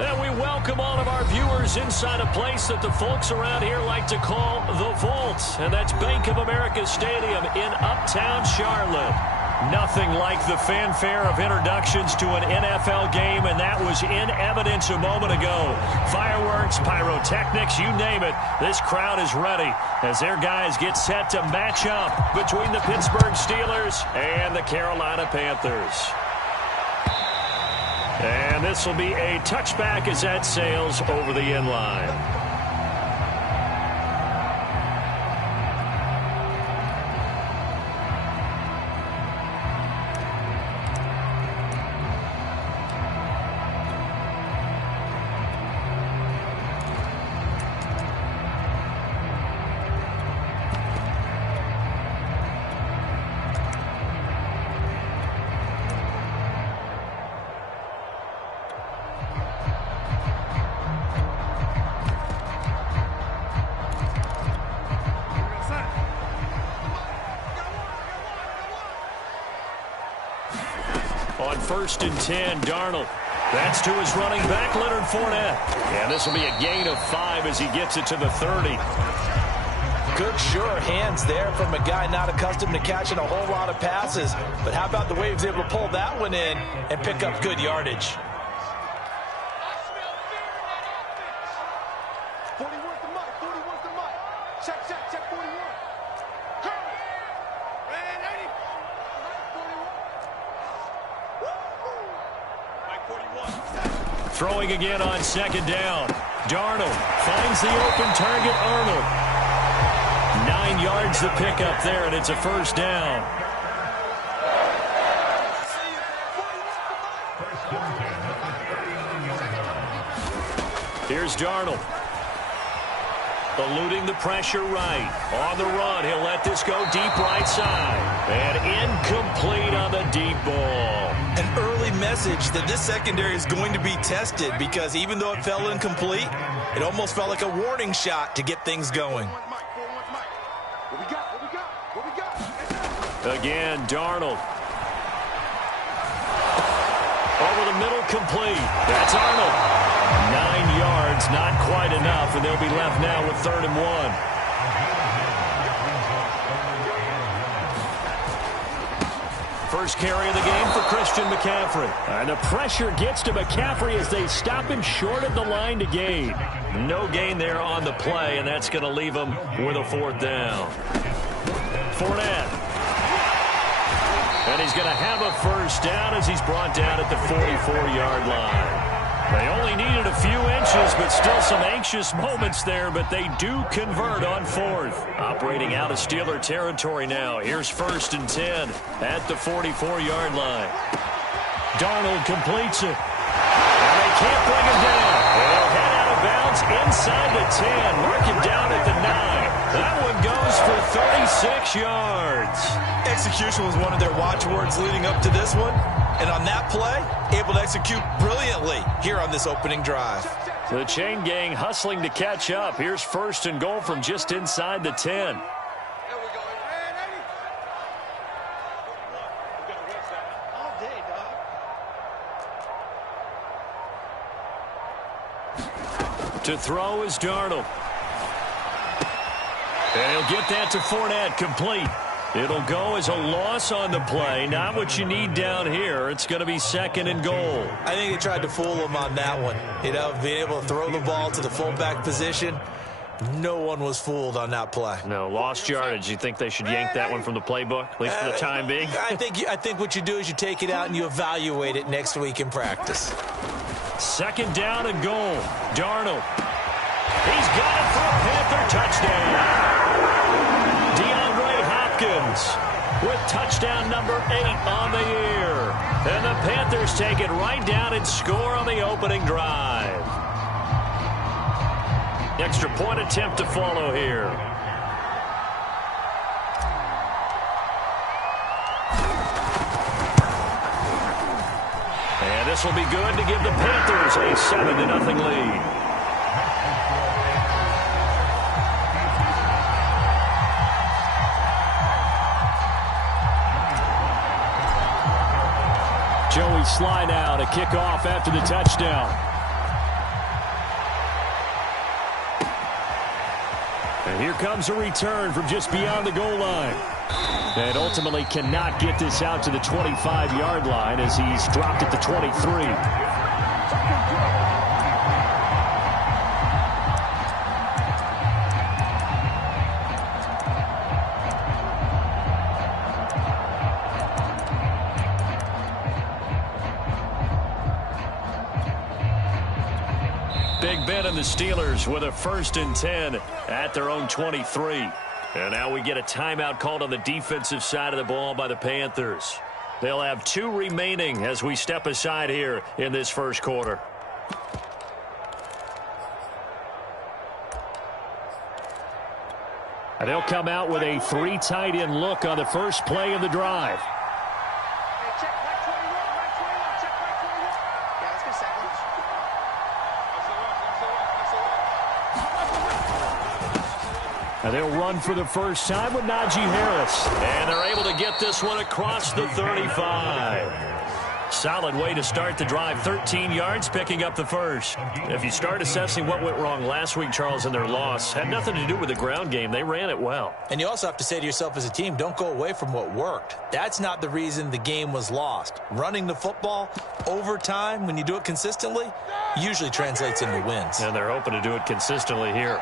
And we welcome all of our viewers inside a place that the folks around here like to call the Vault. And that's Bank of America Stadium in Uptown Charlotte. Nothing like the fanfare of introductions to an NFL game, and that was in evidence a moment ago. Fireworks, pyrotechnics, you name it. This crowd is ready as their guys get set to match up between the Pittsburgh Steelers and the Carolina Panthers. And this will be a touchback as that sails over the end line. On 1st and 10, Darnold. That's to his running back, Leonard Fournette. And this will be a gain of 5 as he gets it to the 30. Good, sure hands there from a guy not accustomed to catching a whole lot of passes. But how about the way he was able to pull that one in and pick up good yardage? Throwing again on 2nd down. Darnold finds the open target, Arnold. 9 yards to pick up there, and it's a 1st down. Here's Darnold. Eluding the pressure right. On the run, he'll let this go deep right side. And incomplete on the deep ball. An early message that this secondary is going to be tested, because even though it fell incomplete, it almost felt like a warning shot to get things going. Again, Darnold. Over the middle, complete. That's Arnold. 9 yards, not quite enough, and they'll be left now with 3rd and 1. First carry of the game for Christian McCaffrey. And the pressure gets to McCaffrey as they stop him short of the line to gain. No gain there on the play, and that's going to leave him with a 4th down. Fournette. And he's going to have a 1st down as he's brought down at the 44-yard line. They only needed a few inches, but still some anxious moments there, but they do convert on 4th. Operating out of Steeler territory now. Here's 1st and 10 at the 44-yard line. Darnold completes it. And they can't bring him down. They'll head out of bounds inside the 10. Mark him down at the 9. That one goes for 36 yards. Execution was one of their watchwords leading up to this one. And on that play, able to execute brilliantly here on this opening drive. The chain gang hustling to catch up. Here's 1st and goal from just inside the 10. To throw is Darnold. And he'll get that to Fournette, complete. It'll go as a loss on the play. Not what you need down here. It's going to be 2nd and goal. I think they tried to fool him on that one. You know, being able to throw the ball to the fullback position. No one was fooled on that play. No, lost yardage. You think they should yank that one from the playbook, at least for the time being? I think what you do is you take it out and you evaluate it next week in practice. 2nd down and goal. Darnold. He's got it for a Panther touchdown. With touchdown number 8 on the year. And the Panthers take it right down and score on the opening drive. Extra point attempt to follow here. And this will be good to give the Panthers a 7-0 lead. Joey slide out, a kickoff after the touchdown. Here comes a return from just beyond the goal line. And ultimately cannot get this out to the 25-yard line as he's dropped at the 23. Big Ben and the Steelers with a 1st and 10 at their own 23. And now we get a timeout called on the defensive side of the ball by the Panthers. They'll have 2 remaining as we step aside here in this first quarter. And they'll come out with a 3 tight end look on the first play of the drive. And they'll run for the first time with Najee Harris. And they're able to get this one across the 35. Solid way to start the drive. 13 yards, picking up the first. If you start assessing what went wrong last week, Charles, in their loss, had nothing to do with the ground game. They ran it well. And you also have to say to yourself as a team, don't go away from what worked. That's not the reason the game was lost. Running the football over time, when you do it consistently, usually translates into wins. And they're hoping to do it consistently here.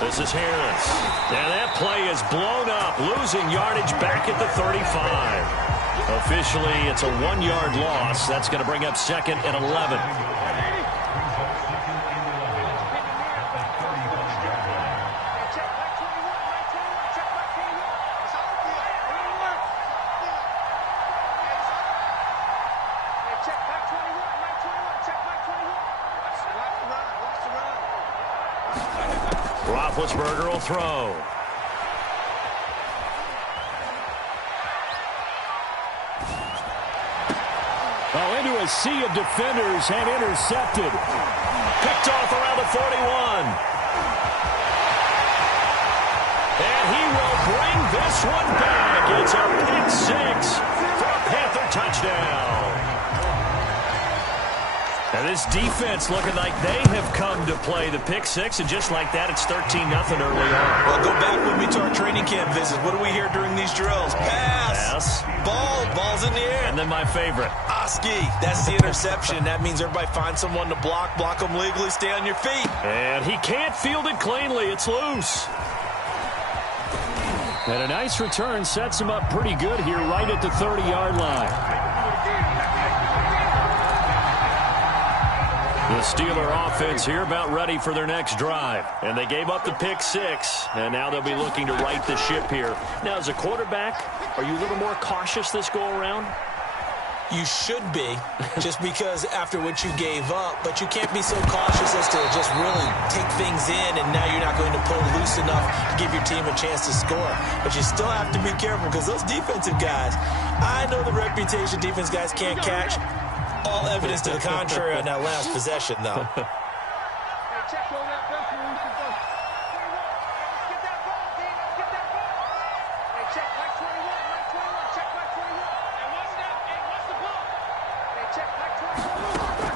This is Harris. And that play is blown up, losing yardage back at the 35. Officially, it's a 1-yard loss. That's going to bring up 2nd and 11. Roethlisberger will throw. Oh, into a sea of defenders and intercepted. Picked off around the 41. And he will bring this one back. It's a pick 6 for a Panther touchdown. And this defense looking like they have come to play the pick 6, and just like that, it's 13-0 early on. Well, go back with me to our training camp visit. What do we hear during these drills? Pass. Ball's in the air. And then my favorite. Oski. That's the interception. That means everybody find someone to block them legally, stay on your feet. And he can't field it cleanly. It's loose. And a nice return sets him up pretty good here right at the 30-yard line. The Steeler offense here about ready for their next drive. And they gave up the pick 6, and now they'll be looking to right the ship here. Now, as a quarterback, are you a little more cautious this go-around? You should be, just because after what you gave up, but you can't be so cautious as to just really take things in, and now you're not going to pull loose enough to give your team a chance to score. But you still have to be careful because those defensive guys, I know the reputation defense guys can't catch. All evidence to the contrary on that last possession, though.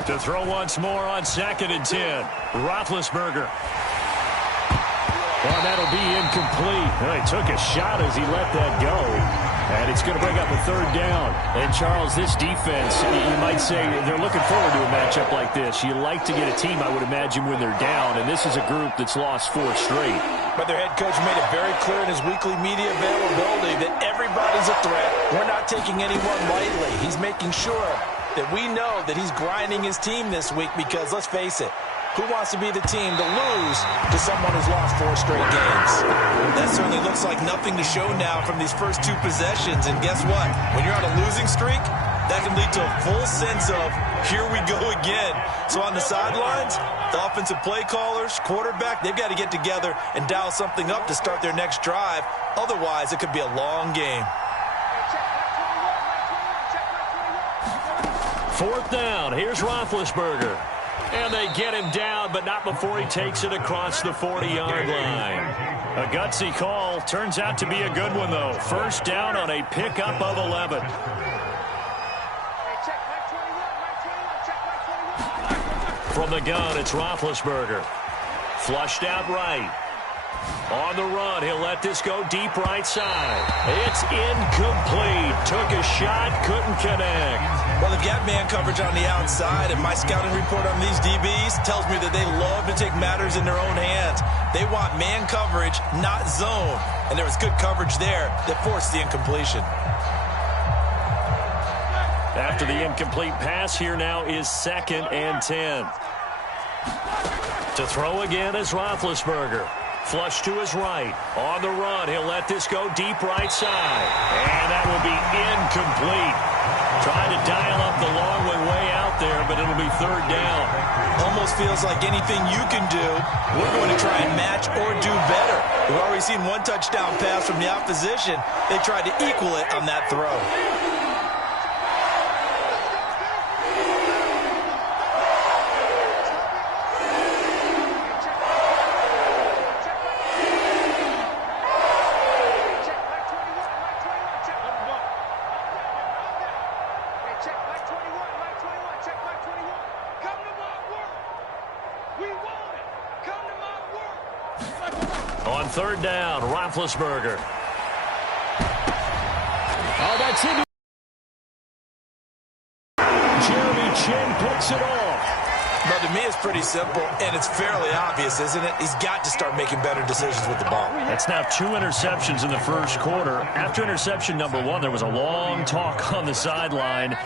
To throw once more on 2nd and 10. Roethlisberger. Well, that'll be incomplete. Well, he took a shot as he let that go. And it's going to bring up a 3rd down. And, Charles, this defense, you might say they're looking forward to a matchup like this. You like to get a team, I would imagine, when they're down. And this is a group that's lost 4 straight. But their head coach made it very clear in his weekly media availability that everybody's a threat. We're not taking anyone lightly. He's making sure that we know that he's grinding his team this week because, let's face it, who wants to be the team to lose to someone who's lost 4 straight games? That certainly looks like nothing to show now from these first 2 possessions. And guess what? When you're on a losing streak, that can lead to a full sense of, here we go again. So on the sidelines, the offensive play callers, quarterback, they've got to get together and dial something up to start their next drive. Otherwise, it could be a long game. 4th down. Here's Roethlisberger. And they get him down, but not before he takes it across the 40-yard line. A gutsy call. Turns out to be a good one, though. First down on a pickup of 11. From the gun, it's Roethlisberger. Flushed out right. On the run, he'll let this go deep right side. It's incomplete. Took a shot, couldn't connect. Well, they've got man coverage on the outside, and my scouting report on these DBs tells me that they love to take matters in their own hands. They want man coverage, not zone. And there was good coverage there that forced the incompletion. After the incomplete pass, here now is 2nd and 10. To throw again is Roethlisberger. Flush to his right. On the run, he'll let this go deep right side. And that will be incomplete. Trying to dial up the long way out there, but it'll be 3rd down. Almost feels like anything you can do, we're going to try and match or do better. We've already seen one touchdown pass from the opposition. They tried to equal it on that throw. On 3rd down, Roethlisberger. Oh, that's it. Jeremy Chin picks it off. But to me, it's pretty simple, and it's fairly obvious, isn't it? He's got to start making better decisions with the ball. That's now 2 interceptions in the first quarter. After interception number 1, there was a long talk on the sideline.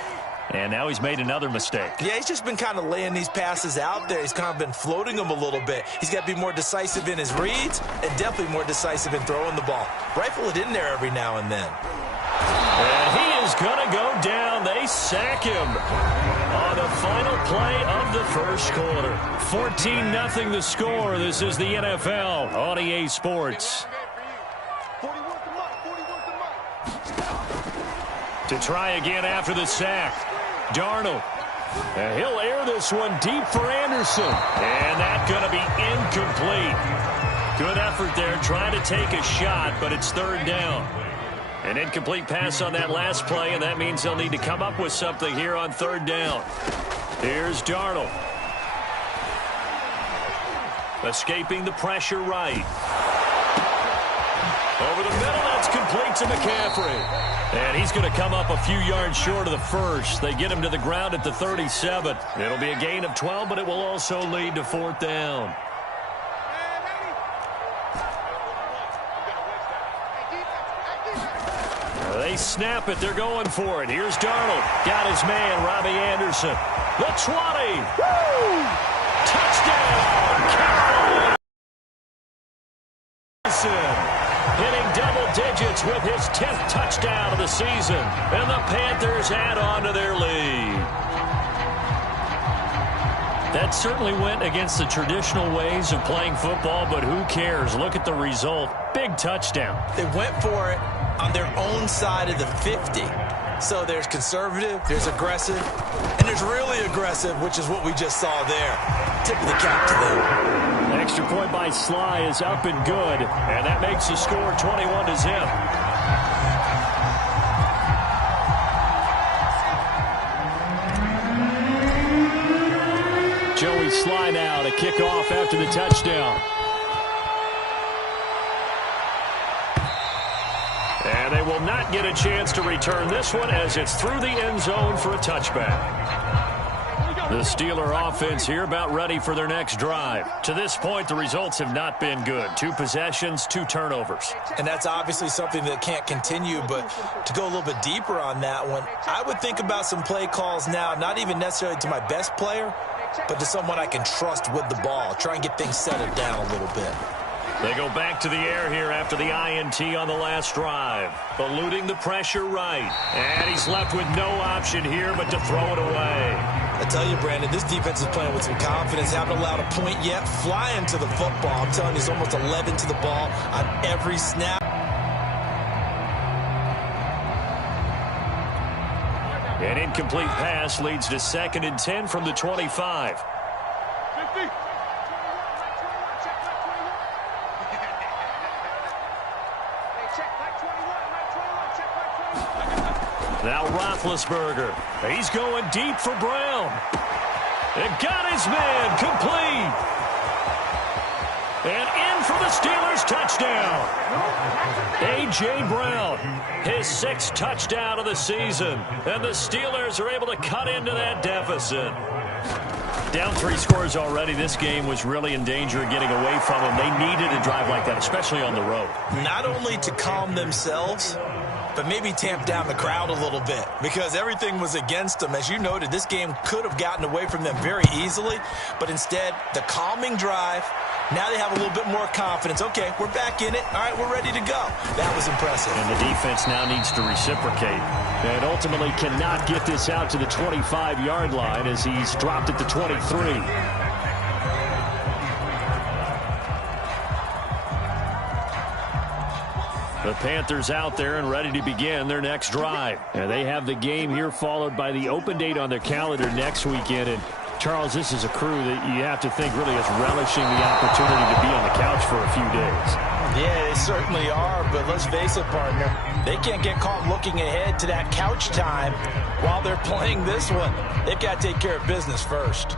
And now he's made another mistake. Yeah, he's just been kind of laying these passes out there. He's kind of been floating them a little bit. He's got to be more decisive in his reads and definitely more decisive in throwing the ball. Rifle it in there every now and then. And he is going to go down. They sack him on the final play of the first quarter. 14-0 the score. This is the NFL on EA Sports. To try again after the sack. Darnold. And he'll air this one deep for Anderson. And that's going to be incomplete. Good effort there trying to take a shot, but it's 3rd down. An incomplete pass on that last play, and that means they'll need to come up with something here on 3rd down. Here's Darnold. Escaping the pressure right. Over the middle, that's complete to McCaffrey. And he's going to come up a few yards short of the first. They get him to the ground at the 37. It'll be a gain of 12, but it will also lead to 4th down. They snap it. They're going for it. Here's Darnold. Got his man, Robbie Anderson. The 20. Woo! Touchdown, Carolina. Hitting double digits with his 10th touchdown of the season. And the Panthers add on to their lead. That certainly went against the traditional ways of playing football, but who cares? Look at the result. Big touchdown. They went for it on their own side of the 50. So there's conservative, there's aggressive, and there's really aggressive, which is what we just saw there. Tip of the cap to them. Extra point by Sly is up and good, and that makes the score 21-0. Joey Sly now to kick off after the touchdown. And they will not get a chance to return this one as it's through the end zone for a touchback. The Steeler offense here about ready for their next drive. To this point, the results have not been good. 2 possessions, 2 turnovers. And that's obviously something that can't continue, but to go a little bit deeper on that one, I would think about some play calls now, not even necessarily to my best player, but to someone I can trust with the ball. Try and get things settled down a little bit. They go back to the air here after the INT on the last drive. Eluding the pressure right. And he's left with no option here but to throw it away. I tell you, Brandon, this defense is playing with some confidence. Haven't allowed a point yet. Flying to the football. I'm telling you, he's almost 11 to the ball on every snap. An incomplete pass leads to 2nd and 10 from the 25. Now Roethlisberger. He's going deep for Brown. And got his man complete. And in for the Steelers touchdown. A.J. Brown, his 6th touchdown of the season. And the Steelers are able to cut into that deficit. Down 3 scores already. This game was really in danger of getting away from them. They needed a drive like that, especially on the road. Not only to calm themselves, but maybe tamp down the crowd a little bit because everything was against them. As you noted, this game could have gotten away from them very easily, but instead, the calming drive, now they have a little bit more confidence. Okay, we're back in it. All right, we're ready to go. That was impressive. And the defense now needs to reciprocate. And ultimately cannot get this out to the 25-yard line as he's dropped at the 23. The Panthers out there and ready to begin their next drive. And they have the game here followed by the open date on their calendar next weekend. And Charles, this is a crew that you have to think really is relishing the opportunity to be on the couch for a few days. Yeah, they certainly are, but let's face it, partner. They can't get caught looking ahead to that couch time while they're playing this one. They've got to take care of business first.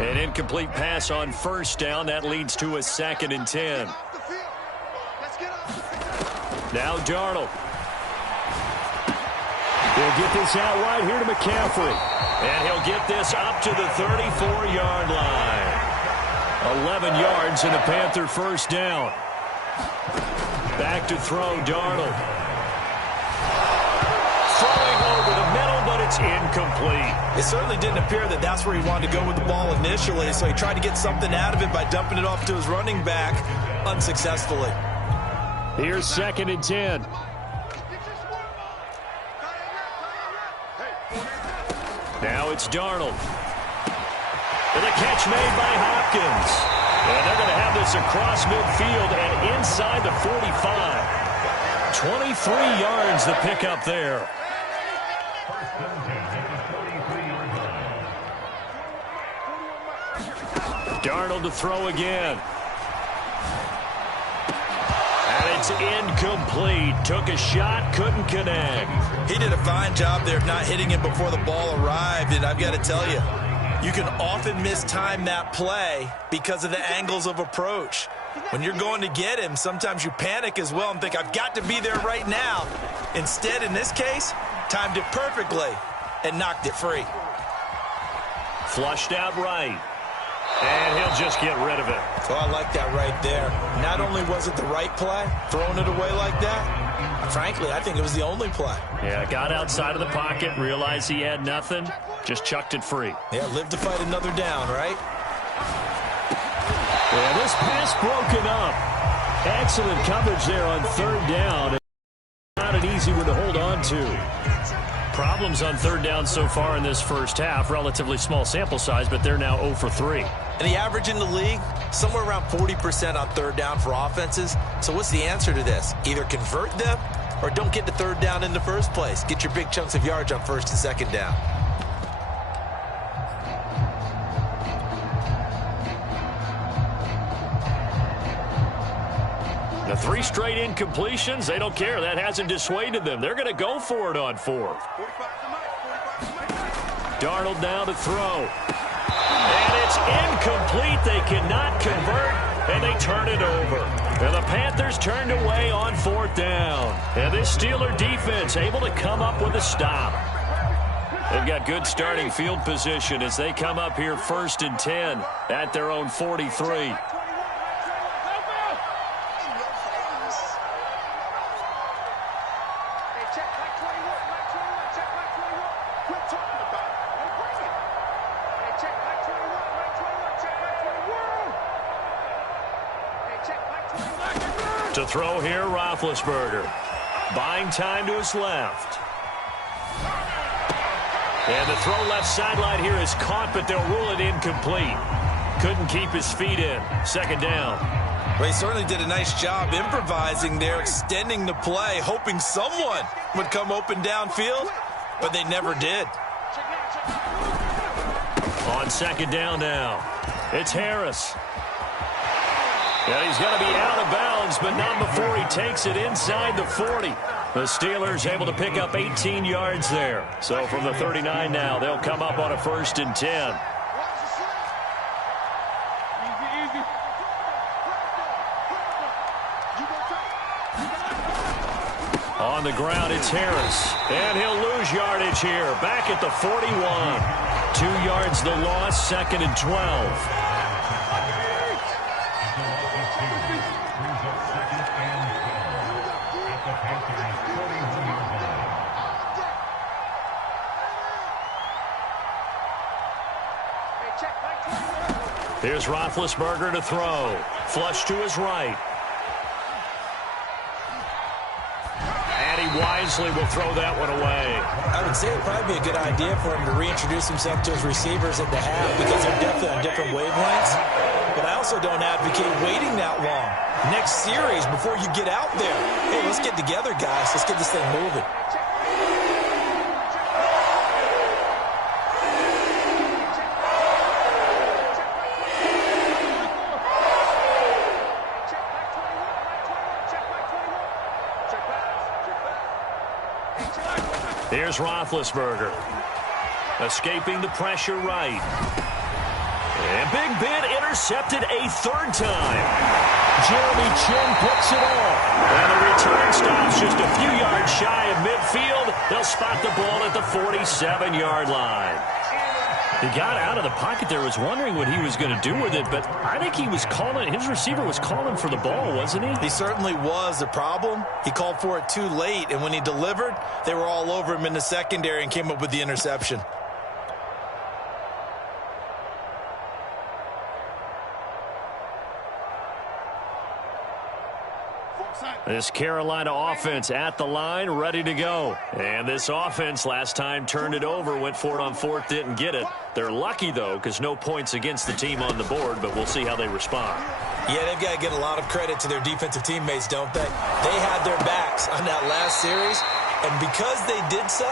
An incomplete pass on first down. That leads to a 2nd and 10. Now Darnold. He'll get this out wide here to McCaffrey. And he'll get this up to the 34-yard line. 11 yards and a Panther first down. Back to throw, Darnold. Throwing over the middle, but it's incomplete. It certainly didn't appear that that's where he wanted to go with the ball initially, so he tried to get something out of it by dumping it off to his running back unsuccessfully. Here's 2nd and 10. Now it's Darnold. And a catch made by Hopkins. And they're going to have this across midfield and inside the 45. 23 yards the pickup there. Darnold to throw again. And it's incomplete. Took a shot, couldn't connect. He did a fine job there of not hitting it before the ball arrived, and I've got to tell you, you can often mistime that play because of the angles of approach. When you're going to get him, sometimes you panic as well and think, I've got to be there right now. Instead, in this case, timed it perfectly and knocked it free. Flushed out right. And he'll just get rid of it. So I like that right there. Not only was it the right play, throwing it away like that, frankly, I think it was the only play. Yeah, got outside of the pocket, realized he had nothing, just chucked it free. Yeah, live to fight another down, right? Yeah, this pass broken up. Excellent coverage there on 3rd down. Not an easy one to hold on to. Problems on 3rd down so far in this first half. Relatively small sample size, but they're now 0 for 3. And the average in the league, somewhere around 40% on 3rd down for offenses. So what's the answer to this? Either convert them or don't get to 3rd down in the first place. Get your big chunks of yards on 1st and 2nd down. The 3 straight incompletions, they don't care. That hasn't dissuaded them. They're going to go for it on 4th. Darnold now to throw. And it's incomplete. They cannot convert, and they turn it over. And the Panthers turned away on 4th down. And this Steeler defense able to come up with a stop. They've got good starting field position as they come up here 1st and 10 at their own 43. To throw here, Roethlisberger. Buying time to his left. And the throw left sideline here is caught, but they'll rule it incomplete. Couldn't keep his feet in. 2nd down. Well, he certainly did a nice job improvising there, extending the play, hoping someone would come open downfield. but they never did. On second down now, it's Harris. Yeah, he's going to be out of bounds, but not before he takes it inside the 40. The Steelers able to pick up 18 yards there. So from the 39 now, they'll come up on a 1st and 10. On the ground, it's Harris. And he'll lose yardage here. Back at the 41. 2 yards the loss, 2nd and 12. Here's Roethlisberger to throw. Flush to his right. And he wisely will throw that one away. I would say it would probably be a good idea for him to reintroduce himself to his receivers at the half because they're definitely on different wavelengths. But I also don't advocate waiting that long. Next series, before you get out there, hey, let's get together, guys. Let's get this thing moving. Here's Roethlisberger. Escaping the pressure right. And Big Ben intercepted a 3rd time. Jeremy Chin picks it off. And the return stops just a few yards shy of midfield. They'll spot the ball at the 47-yard line. He got out of the pocket there, was wondering what he was going to do with it, but I think he was calling, his receiver was calling for the ball, wasn't he? He certainly was. The problem, he called for it too late, and when he delivered, they were all over him in the secondary and came up with the interception. This Carolina offense at the line, ready to go. And this offense last time turned it over, went for it on 4th, didn't get it. They're lucky, though, because no points against the team on the board, but we'll see how they respond. Yeah, they've got to give a lot of credit to their defensive teammates, don't they? They had their backs on that last series, and because they did so,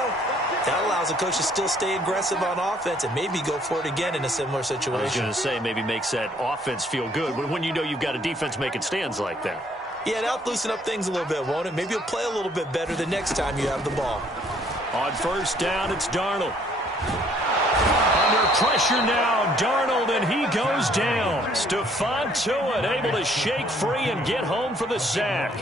that allows the coach to still stay aggressive on offense and maybe go for it again in a similar situation. I was going to say maybe makes that offense feel good when you know you've got a defense making stands like that. Yeah, that'll loosen up things a little bit, won't it? Maybe you'll play a little bit better the next time you have the ball. On 1st down, it's Darnold. Under pressure now, Darnold, and he goes down. Stephon Tuitt able to shake free and get home for the sack.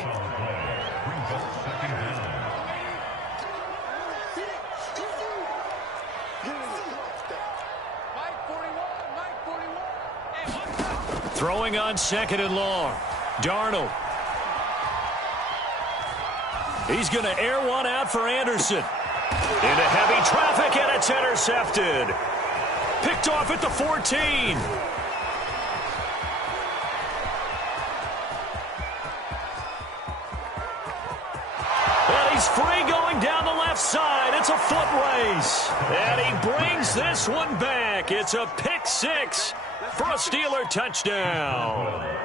Throwing on 2nd and long. Darnold. He's going to air one out for Anderson. Into heavy traffic, and it's intercepted. Picked off at the 14. And he's free going down the left side. It's a foot race. And he brings this one back. It's a pick 6 for a Steeler touchdown.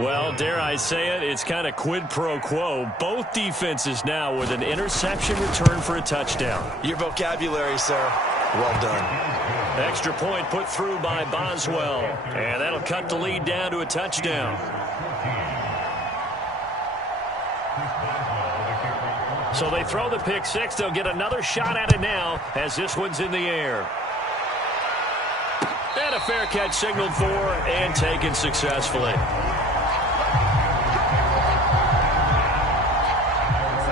Well, dare I say it, it's kind of quid pro quo. Both defenses now with an interception return for a touchdown. Your vocabulary, sir. Well done. Extra point put through by Boswell. And that'll cut the lead down to a touchdown. So they throw the pick 6. They'll get another shot at it now as this one's in the air. And a fair catch signaled for and taken successfully.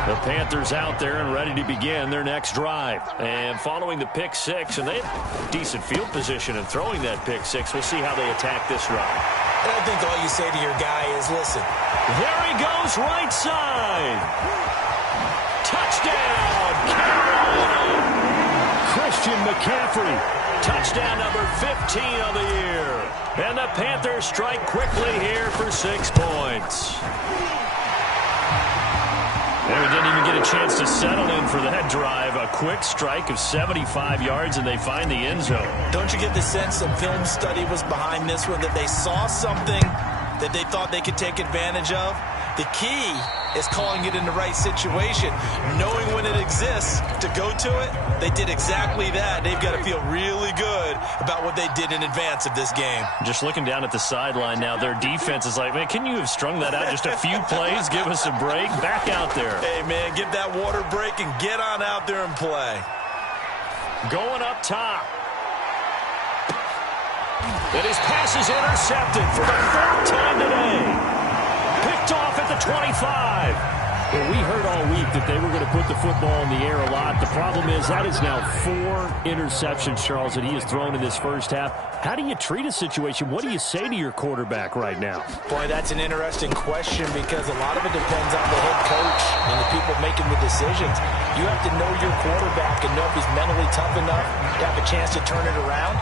The Panthers out there and ready to begin their next drive. And following the pick 6, and they have decent field position in throwing that pick 6. We'll see how they attack this drive. And I think all you say to your guy is, listen. There he goes, right side. Touchdown, Carolina. Christian McCaffrey. Touchdown number 15 of the year. And the Panthers strike quickly here for 6 points. And we didn't even get a chance to settle in for that drive. A quick strike of 75 yards, and they find the end zone. Don't you get the sense some film study was behind this one, that they saw something that they thought they could take advantage of? The key is calling it in the right situation, knowing when to exists to go to it, they did exactly that. They've got to feel really good about what they did in advance of this game. Just looking down at the sideline now, their defense is like, man, can you have strung that out just a few plays? Give us a break. Back out there. Hey, man, give that water break and get on out there and play. Going up top. And his pass is intercepted for the fourth time today. Picked off at the 25. Well, we heard all week that they were going to put the football in the air a lot. The problem is that is now 4 interceptions, Charles, that he has thrown in this first half. How do you treat a situation? What do you say to your quarterback right now? Boy, that's an interesting question because a lot of it depends on the head coach and the people making the decisions. You have to know your quarterback and know if he's mentally tough enough to have a chance to turn it around.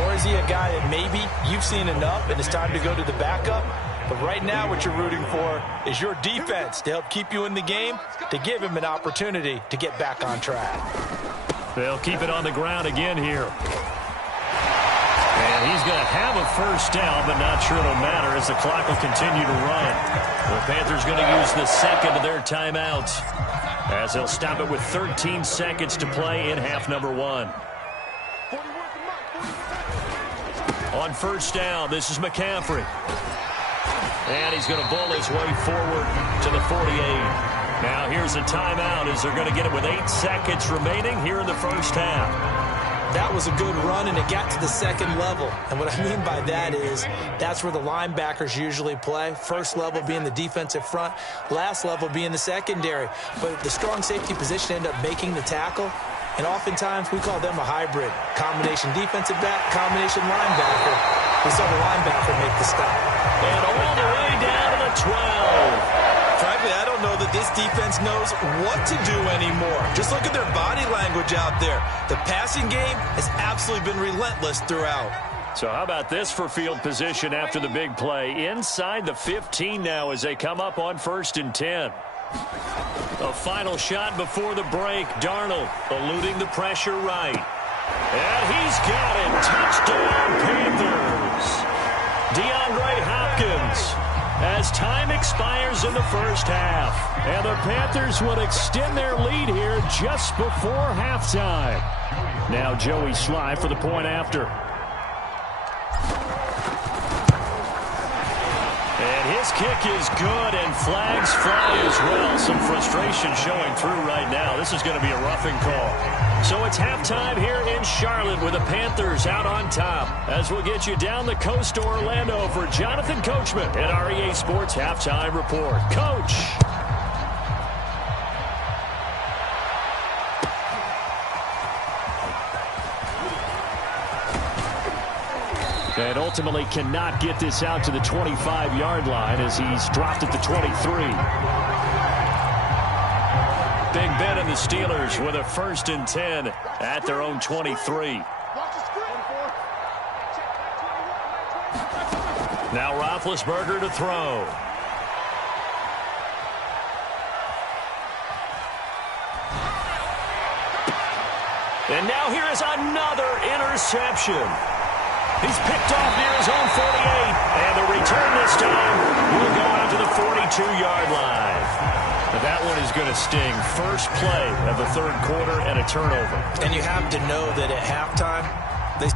Or is he a guy that maybe you've seen enough and it's time to go to the backup? But right now what you're rooting for is your defense to help keep you in the game, to give him an opportunity to get back on track. They'll keep it on the ground again here. And he's going to have a first down, but not sure it'll matter as the clock will continue to run. The Panthers going to use the second of their timeouts as they'll stop it with 13 seconds to play in half number 1. On first down, this is McCaffrey. And he's going to bull his way forward to the 48. Now here's a timeout as they're going to get it with 8 seconds remaining here in the first half. That was a good run, and it got to the second level. And what I mean by that is that's where the linebackers usually play. First level being the defensive front, last level being the secondary. But the strong safety position ended up making the tackle. And oftentimes we call them a hybrid. Combination defensive back, combination linebacker. We saw the linebacker make the stop. And all the way down to the 12. Frankly, I don't know that this defense knows what to do anymore. Just look at their body language out there. The passing game has absolutely been relentless throughout. So how about this for field position after the big play? Inside the 15 now as they come up on 1st and 10. A final shot before the break. Darnold eluding the pressure right. And he's got it. Touchdown, Panthers. DeAndre Hopkins as time expires in the first half. And the Panthers would extend their lead here just before halftime. Now Joey Sly for the point after. And his kick is good, and flags fly as well. Some frustration showing through right now. This is going to be a roughing call. So it's halftime here in Charlotte with the Panthers out on top. As we'll get you down the coast to Orlando for Jonathan Coachman at our EA Sports Halftime Report. Coach. And ultimately cannot get this out to the 25-yard line as he's dropped at the 23. Big Ben and the Steelers with a 1st and 10 at their own 23. Now Roethlisberger to throw. And now here is another interception. He's picked off near his own 48. And the return this time will go out to the 42-yard line. Now that one is going to sting. First play of the 3rd quarter and a turnover. And you have to know that at halftime, they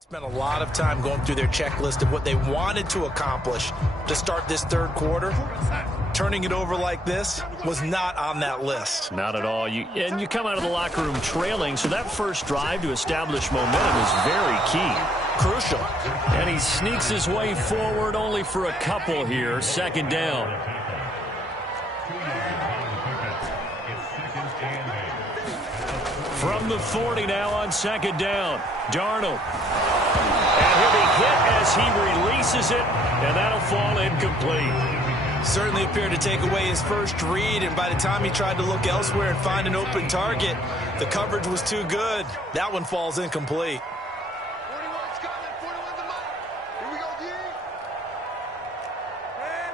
spent a lot of time going through their checklist of what they wanted to accomplish to start this 3rd quarter. Turning it over like this was not on that list. Not at all. You come out of the locker room trailing, so that first drive to establish momentum is very key. Crucial. And he sneaks his way forward only for a couple here. Second down. From the 40 now on second down. Darnold. And he'll be hit as he releases it, and that'll fall incomplete. Certainly appeared to take away his first read, and by the time he tried to look elsewhere and find an open target, the coverage was too good. That one falls incomplete. 41 Scotland, 41 the mark. Here we go, G.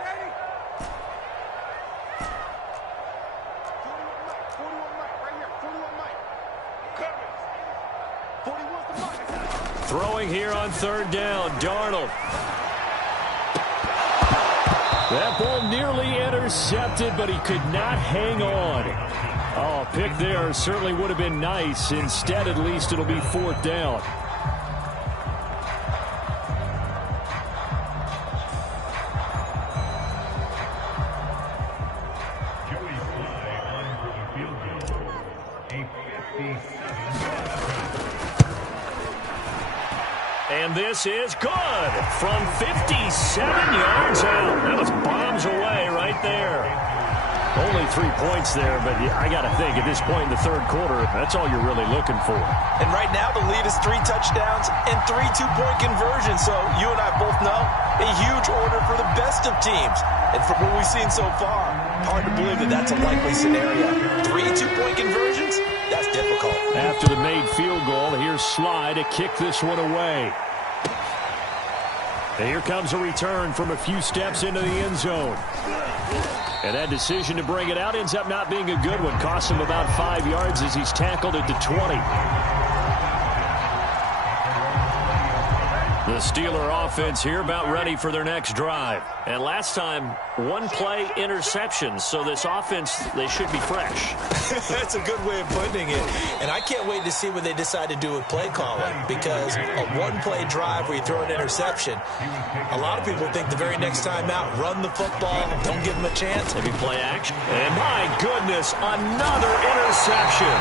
Ready? 41 Mike, right here, 41 Mike. Coverage. 41 the mark. Throwing here on third down, Darnold. That ball nearly intercepted, but he could not hang on. Oh, pick there certainly would have been nice. Instead, at least it'll be fourth down. And this is good from 57 yards out. That was bombs away right there. Only 3 points there, but I got to think at this point in the third quarter, that's all you're really looking for. And right now the lead is 3 touchdowns and 3 two-point conversions. So you and I both know a huge order for the best of teams. And from what we've seen so far, hard to believe that that's a likely scenario. 3 two-point conversions? That's difficult. After the made field goal, here's Sly to kick this one away. And here comes a return from a few steps into the end zone. And that decision to bring it out ends up not being a good one. Costs him about 5 yards as he's tackled at the 20. The Steeler offense here about ready for their next drive. And last time, one play interception. So this offense, they should be fresh. That's a good way of putting it. And I can't wait to see what they decide to do with play calling. Because a one-play drive where you throw an interception, a lot of people think the very next time out, run the football, don't give them a chance. Maybe play action. And my goodness, another interception.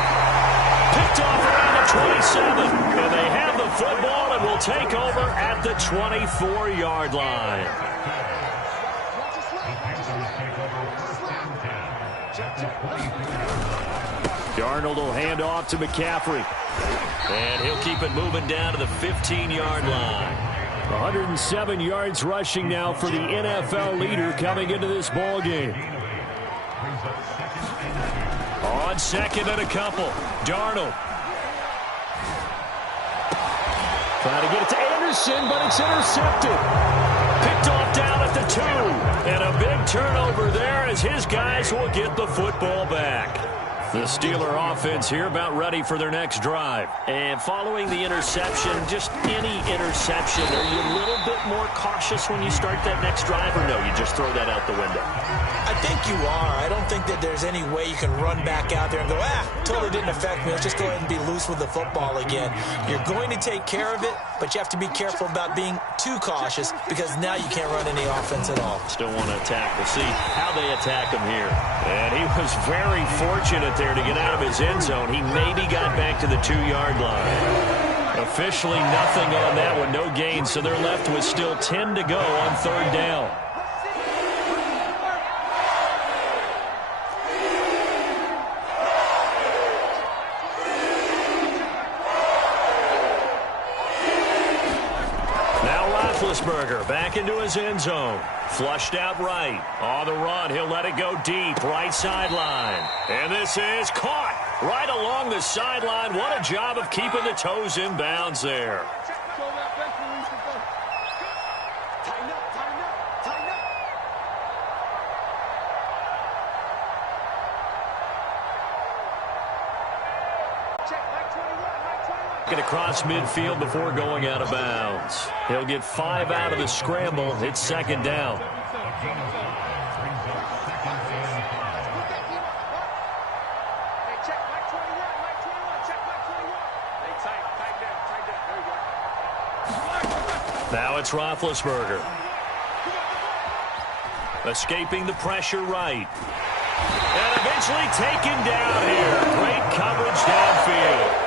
Picked off around the 27. And they have the football and will take over at the 24-yard line. Darnold will hand off to McCaffrey. And he'll keep it moving down to the 15-yard line. 107 yards rushing now for the NFL leader coming into this ball game. On second and a couple, Darnold. Trying to get it to Anderson, but it's intercepted. Picked off down at the 2. And a big turnover there as his guys will get the football back. The Steeler offense here about ready for their next drive. And following the interception, just any interception, are you a little bit more cautious when you start that next drive, or no, you just throw that out the window? I think you are. I don't think that there's any way you can run back out there and go, totally didn't affect me. Let's just go ahead and be loose with the football again. You're going to take care of it, but you have to be careful about being too cautious because now you can't run any offense at all. Still want to attack. We'll see how they attack him here. And he was very fortunate there to get out of his end zone. He maybe got back to the 2-yard line. Officially nothing on that one, no gain, so they're left with still 10 to go on third down. Roethlisberger back into his end zone. Flushed out right. On the run, he'll let it go deep. Right sideline. And this is caught right along the sideline. What a job of keeping the toes in bounds there. Across midfield before going out of bounds. He'll get 5 out of the scramble. It's second down. Now it's Roethlisberger. Escaping the pressure right. And eventually taken down here. Great coverage downfield.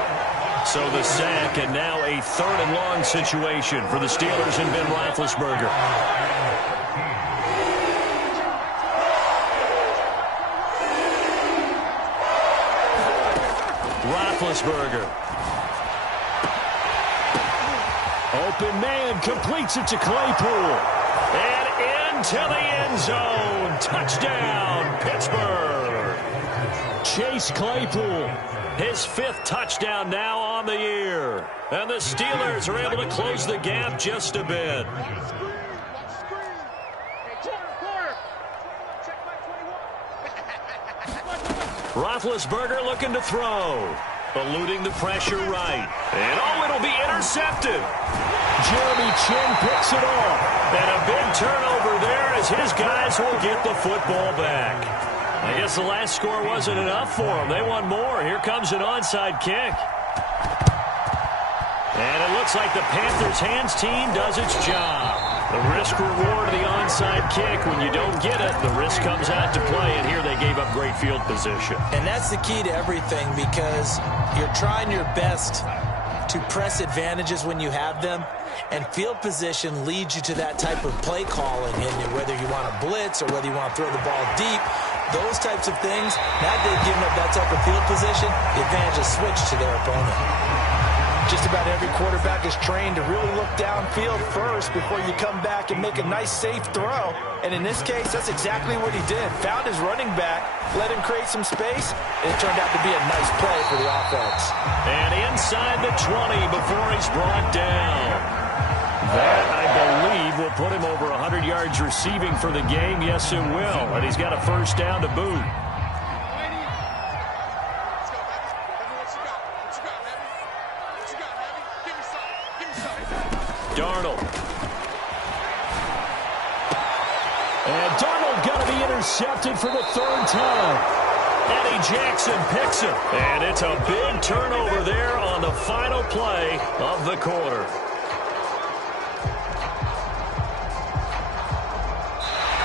So the sack, and now a 3rd and long situation for the Steelers and Ben Roethlisberger. Roethlisberger. Open man, completes it to Claypool. And into the end zone. Touchdown, Pittsburgh. Chase Claypool. His 5th touchdown now on the year. And the Steelers are able to close the gap just a bit. Roethlisberger looking to throw. Eluding the pressure right. And oh, it'll be intercepted. Jeremy Chin picks it off. And a big turnover there as his guys will get the football back. I guess the last score wasn't enough for them. They want more. Here comes an onside kick. And it looks like the Panthers' hands team does its job. The risk-reward of the onside kick. When you don't get it, the risk comes out to play. And here they gave up great field position. And that's the key to everything, because you're trying your best to press advantages when you have them. And field position leads you to that type of play calling. And whether you want to blitz or whether you want to throw the ball deep, those types of things, now that they've given up that type of field position, the advantage is switched to their opponent. Just about every quarterback is trained to really look downfield first before you come back and make a nice, safe throw. And in this case, that's exactly what he did. Found his running back, let him create some space, and it turned out to be a nice play for the offense. And inside the 20 before he's brought down. That, I believe, will put him over 100 yards receiving for the game. Yes, it will. And he's got a 1st down to boot. Darnold. And Darnold got to be intercepted for the 3rd time. Eddie Jackson picks him. And it's a big turnover there on the final play of the quarter.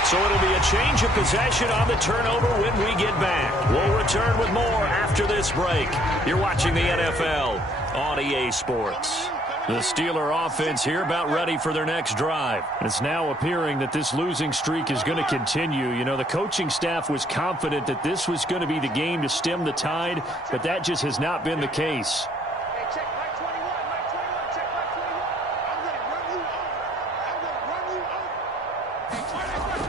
So it'll be a change of possession on the turnover when we get back. We'll return with more after this break. You're watching the NFL on EA Sports. The Steeler offense here about ready for their next drive. It's now appearing that this losing streak is going to continue. You know, the coaching staff was confident that this was going to be the game to stem the tide, but that just has not been the case.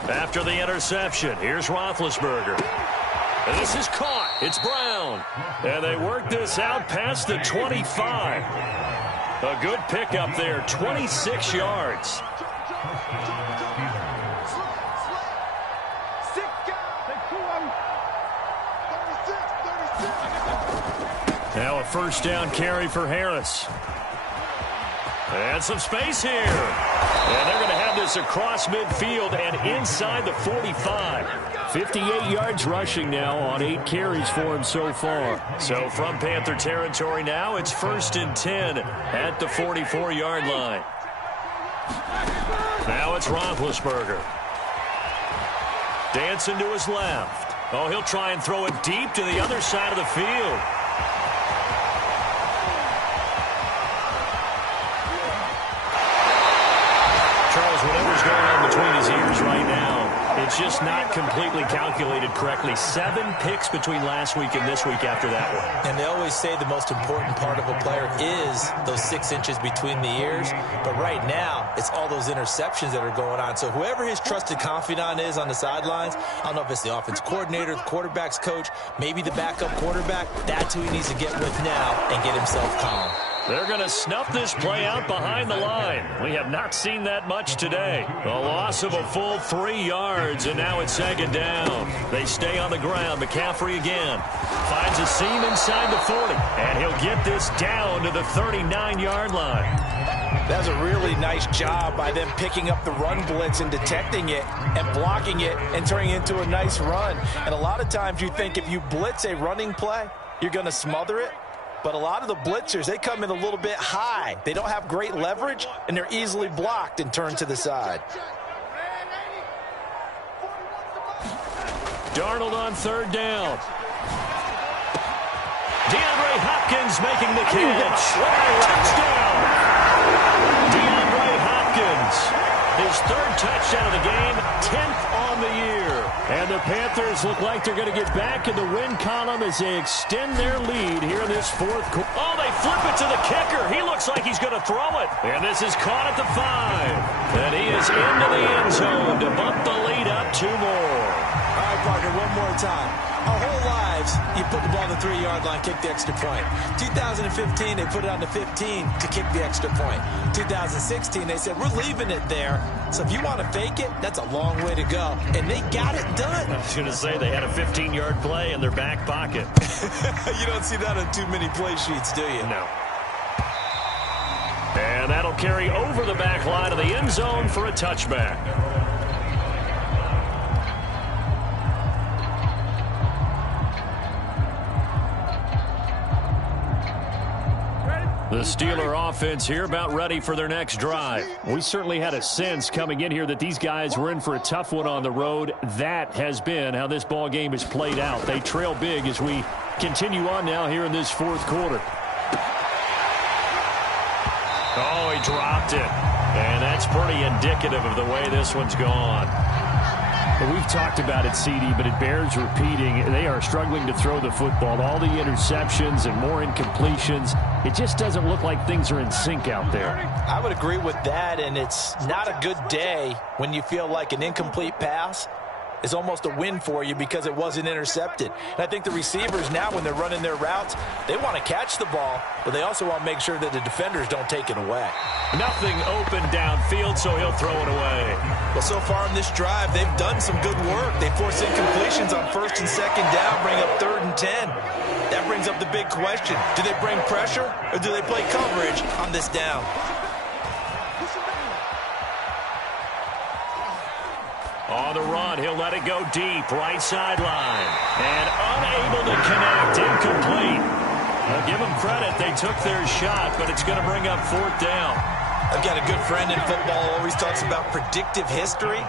After the interception, here's Roethlisberger. And this is caught. It's Brown. And they work this out past the 25. A good pickup there, 26 yards. Now a 1st down carry for Harris. And some space here. And they're going to have this across midfield and inside the 45. 58 yards rushing now on 8 carries for him so far. So from Panther territory now, it's 1st and 10 at the 44-yard line. Now it's Roethlisberger. Dancing to his left. Oh, he'll try and throw it deep to the other side of the field. Charles, whatever's going on between his ears right now, it's just not completely calculated correctly. 7 picks between last week and this week after that one. And they always say the most important part of a player is those 6 inches between the ears. But right now, it's all those interceptions that are going on. So whoever his trusted confidant is on the sidelines, I don't know if it's the offense coordinator, the quarterback's coach, maybe the backup quarterback, that's who he needs to get with now and get himself calm. They're going to snuff this play out behind the line. We have not seen that much today. A loss of a full 3 yards, and now it's 2nd down. They stay on the ground. McCaffrey again. Finds a seam inside the 40, and he'll get this down to the 39-yard line. That was a really nice job by them picking up the run blitz and detecting it and blocking it and turning it into a nice run. And a lot of times you think if you blitz a running play, you're going to smother it. But a lot of the blitzers, they come in a little bit high. They don't have great leverage, and they're easily blocked and turned to the side. Darnold on 3rd down. DeAndre Hopkins making the catch. Touchdown. DeAndre Hopkins. His third touchdown of the game, 10th on the year. And the Panthers look like they're going to get back in the win column as they extend their lead here in this fourth quarter. Oh, they flip it to the kicker. He looks like he's going to throw it. And this is caught at the 5. And he is into the end zone to bump the lead up 2 more. All right, partner, one more time. Our whole lives, you put the ball on the 3-yard line, kick the extra point. 2015, they put it on the 15 to kick the extra point. 2016, they said, we're leaving it there. So if you want to fake it, that's a long way to go. And they got it done. I was going to say they had a 15-yard play in their back pocket. You don't see that on too many play sheets, do you? No. And that'll carry over the back line of the end zone for a touchback. The Steeler offense here about ready for their next drive. We certainly had a sense coming in here that these guys were in for a tough one on the road. That has been how this ball game has played out. They trail big as we continue on now here in this fourth quarter. Oh, he dropped it. And that's pretty indicative of the way this one's gone. Well, we've talked about it, CD, but it bears repeating. They are struggling to throw the football. All the interceptions and more incompletions. It just doesn't look like things are in sync out there. I would agree with that, and it's not a good day when you feel like an incomplete pass is almost a win for you because it wasn't intercepted. And I think the receivers now, when they're running their routes, they want to catch the ball, but they also want to make sure that the defenders don't take it away. Nothing open downfield, so he'll throw it away. Well, so far in this drive, they've done some good work. They force incompletions on 1st and 2nd down, bring up 3rd and 10. That brings up the big question. Do they bring pressure, or do they play coverage on this down? On the run, he'll let it go deep, right sideline. And unable to connect, incomplete. I'll give them credit, they took their shot, but it's going to bring up 4th down. I've got a good friend in football, always talks about predictive history.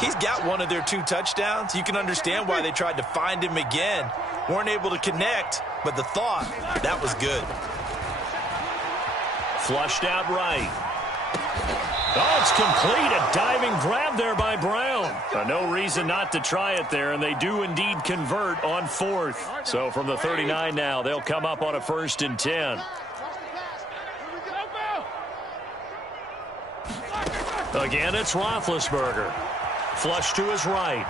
He's got one of their 2 touchdowns. You can understand why they tried to find him again. Weren't able to connect, but the thought, that was good. Flushed out right. Oh, it's complete. A diving grab there by Brown. No reason not to try it there, and they do indeed convert on 4th. So from the 39 now, they'll come up on a 1st and 10. Again, it's Roethlisberger. Flush to his right.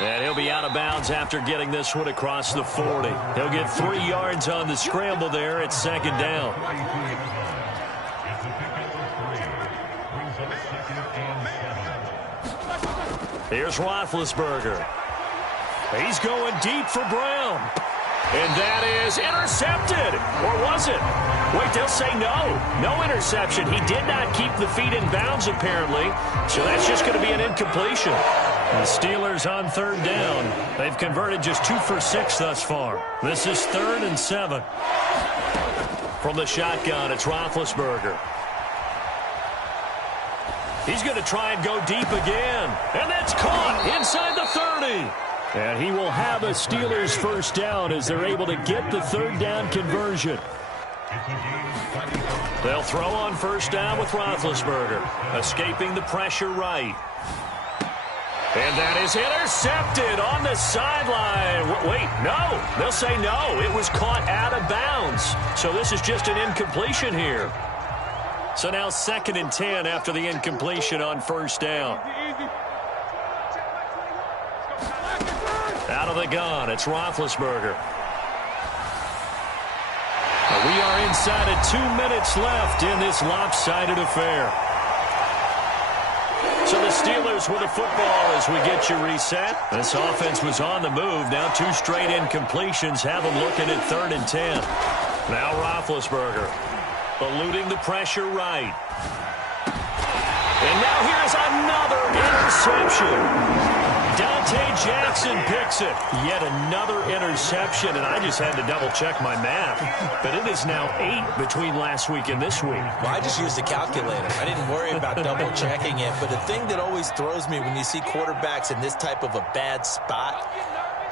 And he'll be out of bounds after getting this one across the 40. He'll get 3 yards on the scramble there at 2nd down. Here's Roethlisberger. He's going deep for Brown. And that is intercepted. Or was it? Wait, they'll say no. No interception. He did not keep the feet in bounds, apparently. So that's just going to be an incompletion. The Steelers on 3rd down. They've converted just 2 for 6 thus far. This is 3rd and 7. From the shotgun, it's Roethlisberger. He's going to try and go deep again. And that's caught inside the 30. And he will have a Steelers 1st down as they're able to get the 3rd down conversion. They'll throw on 1st down with Roethlisberger. Escaping the pressure right. And that is intercepted on the sideline. Wait, no. They'll say no. It was caught out of bounds. So this is just an incompletion here. So now 2nd and 10 after the incompletion on 1st down. Out of the gun, it's Roethlisberger. We are inside of 2 minutes left in this lopsided affair. So the Steelers with the football as we get you reset. This offense was on the move. Now 2 straight incompletions have them looking at 3rd and 10. Now Roethlisberger eluding the pressure right. And now here's another interception. Dante Jackson picks it. Yet another interception, and I just had to double-check my math. But it is now 8 between last week and this week. Well, I just used a calculator. I didn't worry about double-checking it. But the thing that always throws me when you see quarterbacks in this type of a bad spot,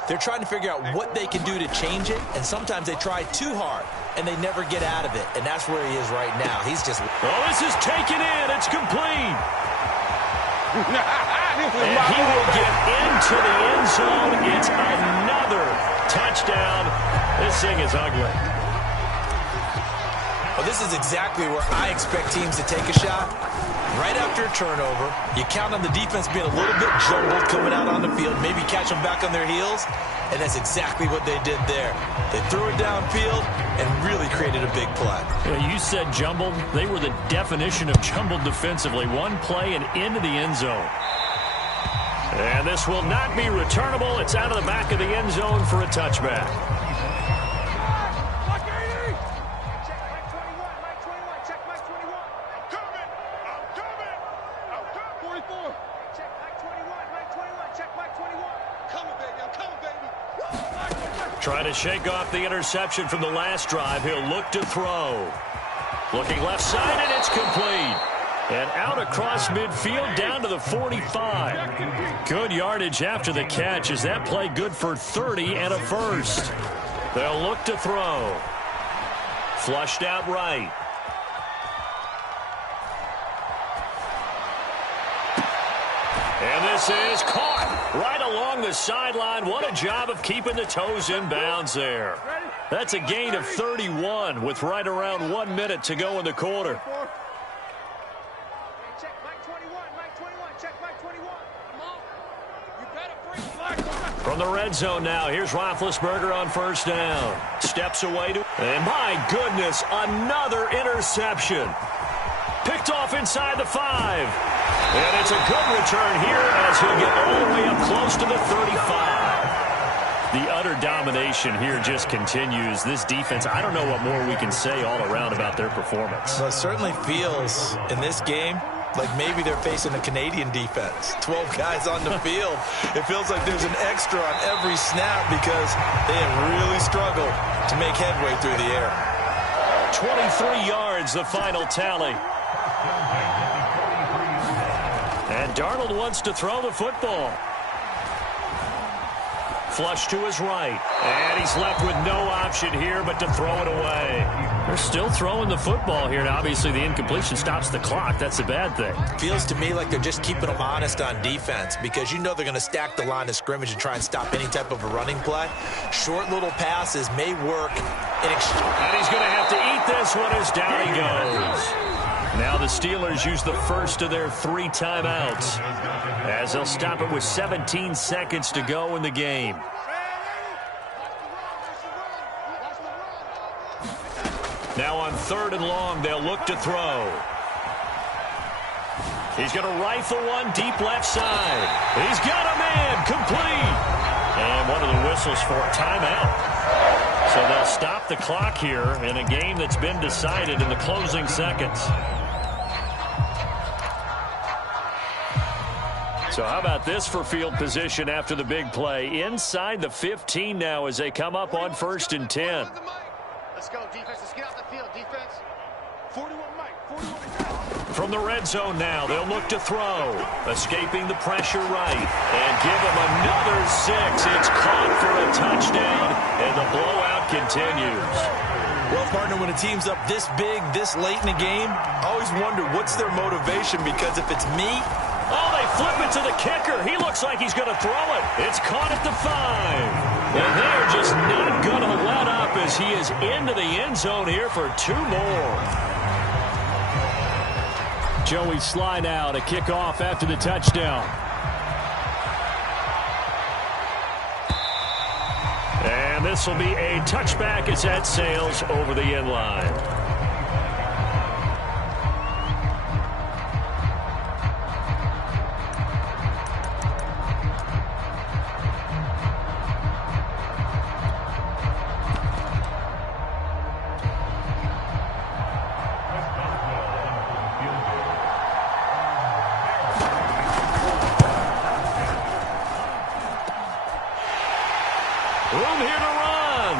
they're trying to figure out what they can do to change it, and sometimes they try too hard, and they never get out of it, and that's where he is right now. He's just... Oh, this is taken in. It's complete. And he will get into the end zone. It's another touchdown. This thing is ugly. Well, this is exactly where I expect teams to take a shot. Right after a turnover, you count on the defense being a little bit jumbled coming out on the field, maybe catch them back on their heels, and that's exactly what they did there. They threw it downfield and really created a big play. Yeah, you said jumbled. They were the definition of jumbled defensively. One play and into the end zone. And this will not be returnable. It's out of the back of the end zone for a touchback. Trying to shake off the interception from the last drive. He'll look to throw. Looking left side, and it's complete. And out across midfield down to the 45. Good yardage after the catch. Is that play good for 30 and a first? They'll look to throw. Flushed out right. And this is caught right along the sideline. What a job of keeping the toes in bounds there. That's a gain of 31 with right around 1 minute to go in the quarter. From the red zone now, here's Roethlisberger on first down. Steps away to, and my goodness, another interception. Picked off inside the 5. And it's a good return here as he'll get all the way up close to the 35. The utter domination here just continues. This defense, I don't know what more we can say all around about their performance. Well, it certainly feels in this game like maybe they're facing a Canadian defense. 12 guys on the field. It feels like there's an extra on every snap because they have really struggled to make headway through the air. 23 yards, the final tally. And Darnold wants to throw the football. Flush to his right. And he's left with no option here but to throw it away. They're still throwing the football here. And obviously, the incompletion stops the clock. That's a bad thing. Feels to me like they're just keeping them honest on defense because you know they're going to stack the line of scrimmage and try and stop any type of a running play. Short little passes may work. And he's going to have to eat this one as down he goes. Now the Steelers use the first of their 3 timeouts as they'll stop it with 17 seconds to go in the game. Now on 3rd and long, they'll look to throw. He's going to rifle one deep left side. He's got a man complete. And one of the whistles for a timeout. So they'll stop the clock here in a game that's been decided in the closing seconds. So how about this for field position after the big play? Inside the 15 now as they come up on 1st and 10. Let's go, defense. Let's get out the field, defense. 41, Mike. 41. From the red zone now, they'll look to throw. Escaping the pressure right. And give him another 6. It's caught for a touchdown, and the blowout continues. Well, partner, when a team's up this big, this late in the game, I always wonder what's their motivation because if it's me... Oh, they flip it to the kicker. He looks like he's going to throw it. It's caught at the 5. And they're just not going to let up as he is into the end zone here for 2 more. Joey Sly now to kick off after the touchdown. And this will be a touchback as that sails over the end line. Room here to run.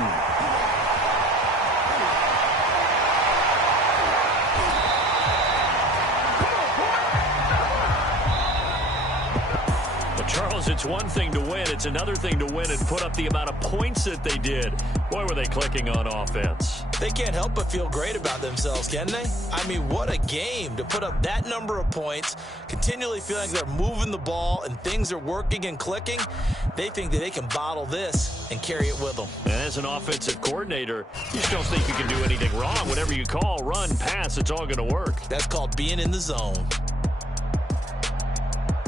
The Charles, it's one thing to win. It's another thing to win and put up the amount of points that they did. Boy, were they clicking on offense. They can't help but feel great about themselves, can they? I mean, what a game to put up that number of points, continually feeling like they're moving the ball and things are working and clicking. They think that they can bottle this and carry it with them. And as an offensive coordinator, you just don't think you can do anything wrong. Whatever you call, run, pass, it's all going to work. That's called being in the zone.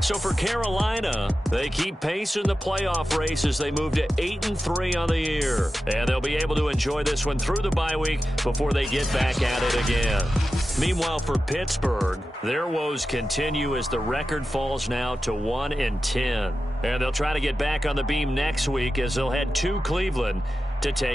So for Carolina, they keep pace in the playoff race as they move to 8-3 on the year. And they'll be able to enjoy this one through the bye week before they get back at it again. Meanwhile, for Pittsburgh, their woes continue as the record falls now to 1-10. And they'll try to get back on the beam next week as they'll head to Cleveland to take